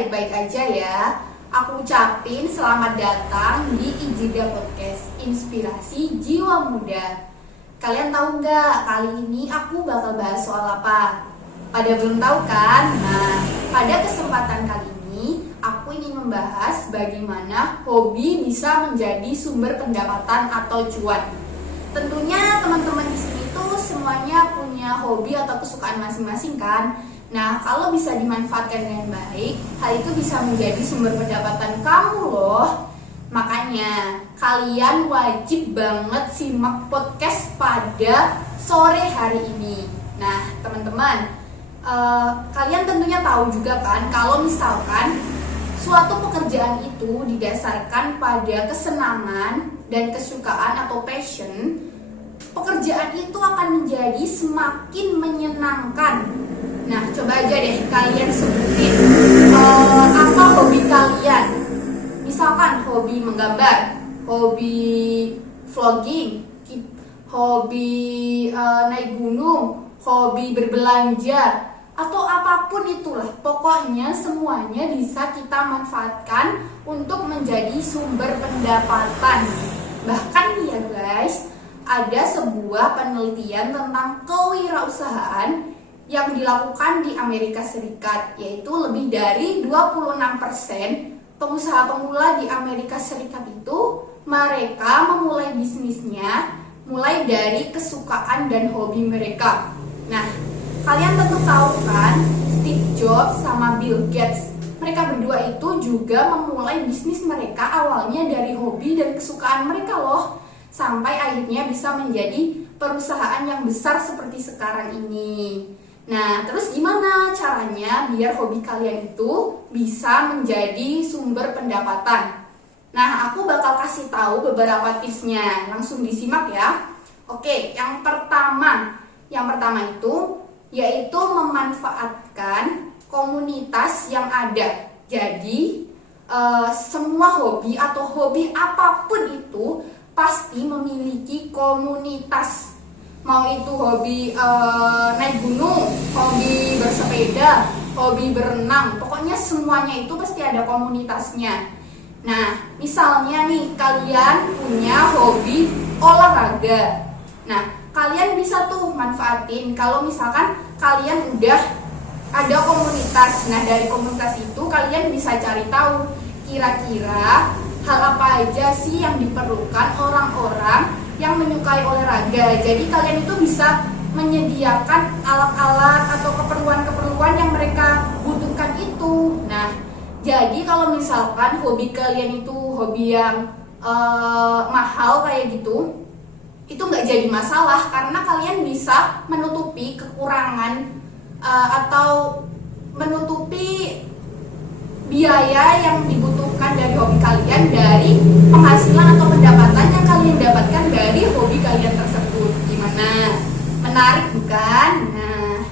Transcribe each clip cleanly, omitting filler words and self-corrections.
baik-baik aja ya. Aku ucapin selamat datang di Ijida Podcast, Inspirasi Jiwa Muda. Kalian tahu nggak kali ini aku bakal bahas soal apa? Pada belum tahu kan? Nah, pada kesempatan kali ini aku ingin membahas bagaimana hobi bisa menjadi sumber pendapatan atau cuan. Tentunya teman-teman di sini tuh semuanya punya hobi atau kesukaan masing-masing kan? Nah, kalau bisa dimanfaatkan dengan baik, hal itu bisa menjadi sumber pendapatan kamu loh. Makanya, kalian wajib banget simak podcast pada sore hari ini. Nah, teman-teman, kalian tentunya tahu juga kan, kalau misalkan suatu pekerjaan itu didasarkan pada kesenangan dan kesukaan atau passion, pekerjaan itu akan menjadi semakin menyenangkan. Nah, coba aja deh kalian sebutin apa hobi kalian. Misalkan hobi menggambar, hobi vlogging, hobi naik gunung, hobi berbelanja, atau apapun itulah. Pokoknya semuanya bisa kita manfaatkan untuk menjadi sumber pendapatan. Bahkan ya guys, ada sebuah penelitian tentang kewirausahaan yang dilakukan di Amerika Serikat, yaitu lebih dari 26% pengusaha pemula di Amerika Serikat itu mereka memulai bisnisnya mulai dari kesukaan dan hobi mereka. Nah, kalian tentu tahu kan Steve Jobs sama Bill Gates, mereka berdua itu juga memulai bisnis mereka awalnya dari hobi dan kesukaan mereka loh, sampai akhirnya bisa menjadi perusahaan yang besar seperti sekarang ini. Nah, terus gimana caranya biar hobi kalian itu bisa menjadi sumber pendapatan? Nah, aku bakal kasih tahu beberapa tipsnya. Langsung disimak ya. Oke, yang pertama itu yaitu memanfaatkan komunitas yang ada. Jadi, semua hobi atau hobi apapun itu pasti memiliki komunitas. Mau itu hobi naik gunung, hobi bersepeda, hobi berenang, pokoknya semuanya itu pasti ada komunitasnya. Nah, misalnya nih kalian punya hobi olahraga. Nah, kalian bisa tuh manfaatin kalau misalkan kalian udah ada komunitas. Nah, dari komunitas itu kalian bisa cari tahu kira-kira hal apa aja sih yang diperlukan orang-orang yang menyukai olahraga. Jadi kalian itu bisa menyediakan alat-alat atau keperluan-keperluan yang mereka butuhkan itu. Nah, jadi kalau misalkan hobi kalian itu hobi yang mahal kayak gitu, itu nggak jadi masalah karena kalian bisa menutupi kekurangan atau menutupi biaya yang dibutuhkan dari hobi kalian dari penghasilan atau pendapatan yang kalian dapatkan dari hobi kalian tersebut. Gimana? Menarik bukan? Nah,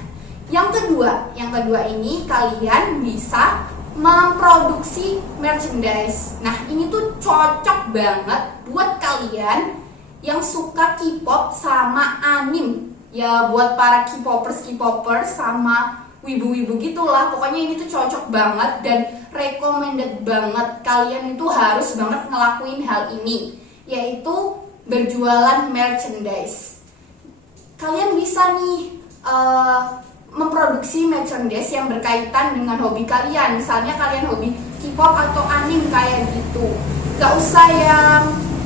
yang kedua ini kalian bisa memproduksi merchandise. Nah, ini tuh cocok banget buat kalian yang suka K-pop sama anime. Ya, buat para K-popers sama wibu-wibu gitulah. Pokoknya ini tuh cocok banget dan recommended banget. Kalian itu harus banget ngelakuin hal ini, yaitu berjualan merchandise. Kalian bisa nih memproduksi merchandise yang berkaitan dengan hobi kalian. Misalnya kalian hobi K-pop atau anime kayak gitu. Gak usah yang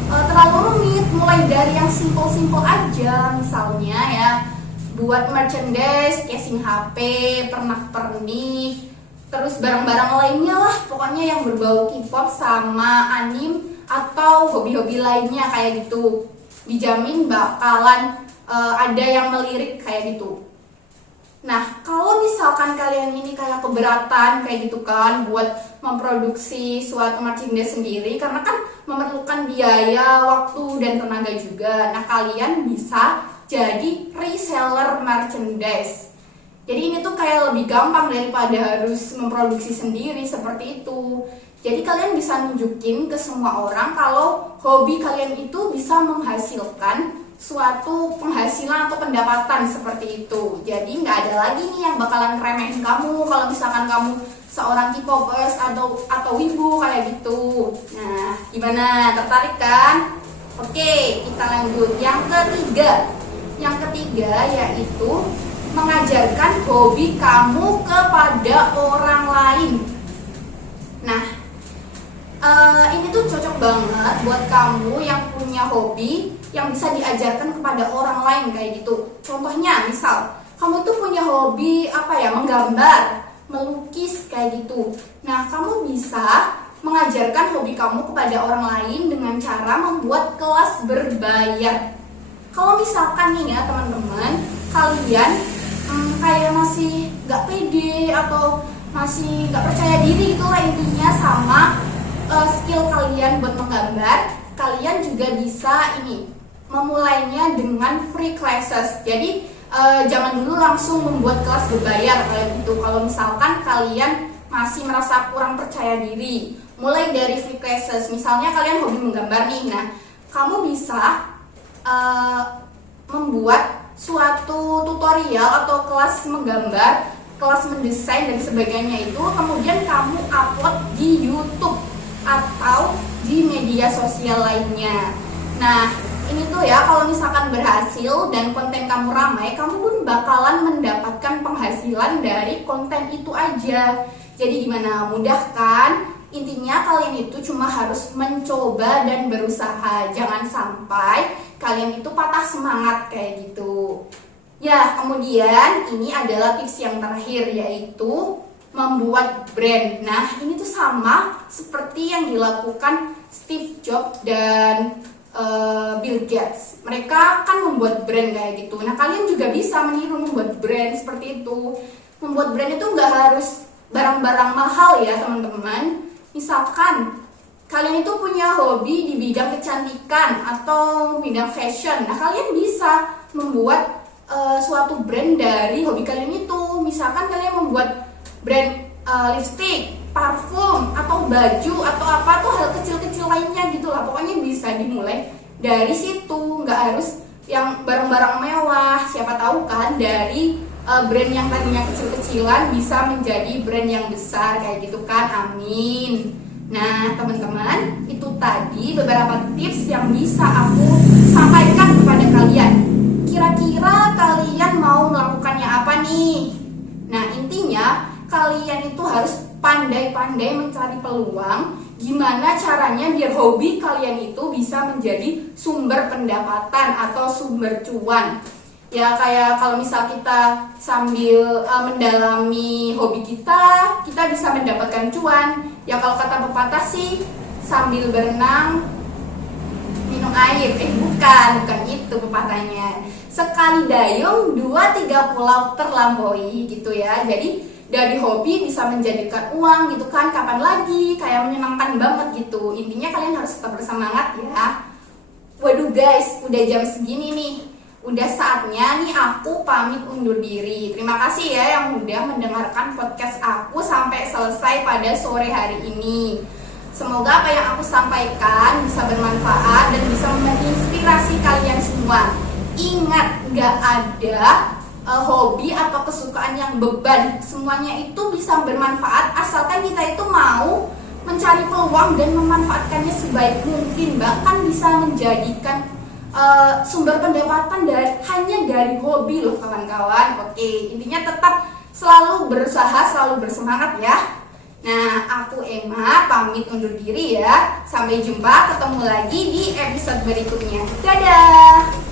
terlalu rumit, mulai dari yang simple-simple aja. Misalnya ya, buat merchandise, casing HP, pernak-pernik, terus barang-barang lainnya lah. Pokoknya yang berbau K-pop sama anime atau hobi-hobi lainnya kayak gitu. Dijamin bakalan ada yang melirik kayak gitu. Nah, kalau misalkan kalian ini kayak keberatan kayak gitu kan buat memproduksi suatu merchandise sendiri, karena kan memerlukan biaya, waktu, dan tenaga juga. Nah, kalian bisa jadi reseller merchandise. Jadi ini tuh kayak lebih gampang daripada harus memproduksi sendiri seperti itu. Jadi kalian bisa nunjukin ke semua orang kalau hobi kalian itu bisa menghasilkan suatu penghasilan atau pendapatan seperti itu. Jadi nggak ada lagi nih yang bakalan remehin kamu kalau misalkan kamu seorang K-popers atau wibu kayak gitu. Nah, gimana? Tertarik kan? Oke, kita lanjut. Yang ketiga yaitu mengajarkan hobi kamu kepada orang lain. Nah, ini tuh cocok banget buat kamu yang punya hobi yang bisa diajarkan kepada orang lain kayak gitu. Contohnya, misal kamu tuh punya hobi menggambar, melukis kayak gitu. Nah, kamu bisa mengajarkan hobi kamu kepada orang lain dengan cara membuat kelas berbayar. Kalau misalkan nih ya teman-teman, kalian kayak masih gak pede atau masih gak percaya diri gitu lah intinya sama skill kalian buat menggambar, kalian juga bisa memulainya dengan free classes. Jadi jangan dulu langsung membuat kelas berbayar kayak gitu. Kalau misalkan kalian masih merasa kurang percaya diri, mulai dari free classes. Misalnya kalian hobi menggambar nih, nah kamu bisa membuat suatu tutorial atau kelas menggambar, kelas mendesain dan sebagainya itu, kemudian kamu upload di YouTube atau di media sosial lainnya. Nah, ini tuh ya, kalau misalkan berhasil dan konten kamu ramai, kamu pun bakalan mendapatkan penghasilan dari konten itu aja. Jadi gimana? Mudah kan? Intinya kalian itu cuma harus mencoba dan berusaha. Jangan sampai kalian itu patah semangat kayak gitu. Ya, kemudian ini adalah tips yang terakhir, yaitu membuat brand. Nah, ini tuh sama seperti yang dilakukan Steve Jobs dan Bill Gates. Mereka kan membuat brand kayak gitu. Nah, kalian juga bisa meniru membuat brand seperti itu. Membuat brand itu nggak harus barang-barang mahal ya teman-teman. Misalkan kalian itu punya hobi di bidang kecantikan atau bidang fashion. Nah, kalian bisa membuat suatu brand dari hobi kalian itu. Misalkan kalian membuat brand lipstick, parfum, atau baju, atau apa tuh hal kecil-kecil lainnya gitu lah. Pokoknya bisa dimulai dari situ, nggak harus yang barang-barang mewah. Siapa tahu kan dari brand yang tadinya kecil-kecilan bisa menjadi brand yang besar kayak gitu kan, amin. Nah teman-teman, itu tadi beberapa tips yang bisa aku sampaikan kepada kalian. Kira-kira kalian mau melakukannya apa nih? Nah intinya kalian itu harus pandai-pandai mencari peluang. Gimana caranya biar hobi kalian itu bisa menjadi sumber pendapatan atau sumber cuan. Ya kayak kalau misal kita sambil mendalami hobi kita bisa mendapatkan cuan. Ya kalau kata pepatah sih, sambil berenang minum air. Bukan itu pepatahnya. Sekali dayung 2-3 pulau terlampaui gitu ya. Jadi dari hobi bisa menjadikan uang gitu kan, kapan lagi, kayak menyenangkan banget gitu. Intinya kalian harus tetap bersemangat ya. Waduh guys, udah jam segini nih. Udah saatnya nih aku pamit undur diri. Terima kasih ya yang udah mendengarkan podcast aku sampai selesai pada sore hari ini. Semoga apa yang aku sampaikan bisa bermanfaat dan bisa menginspirasi kalian semua. Ingat, gak ada hobi atau kesukaan yang beban. Semuanya itu bisa bermanfaat asalkan kita itu mau mencari peluang dan memanfaatkannya sebaik mungkin. Bahkan bisa menjadikan sumber pendapatan hanya dari hobi loh kawan-kawan. Oke, intinya tetap selalu berusaha, selalu bersemangat ya. Nah, aku Emma pamit undur diri ya. Sampai jumpa, ketemu lagi di episode berikutnya. Dadah!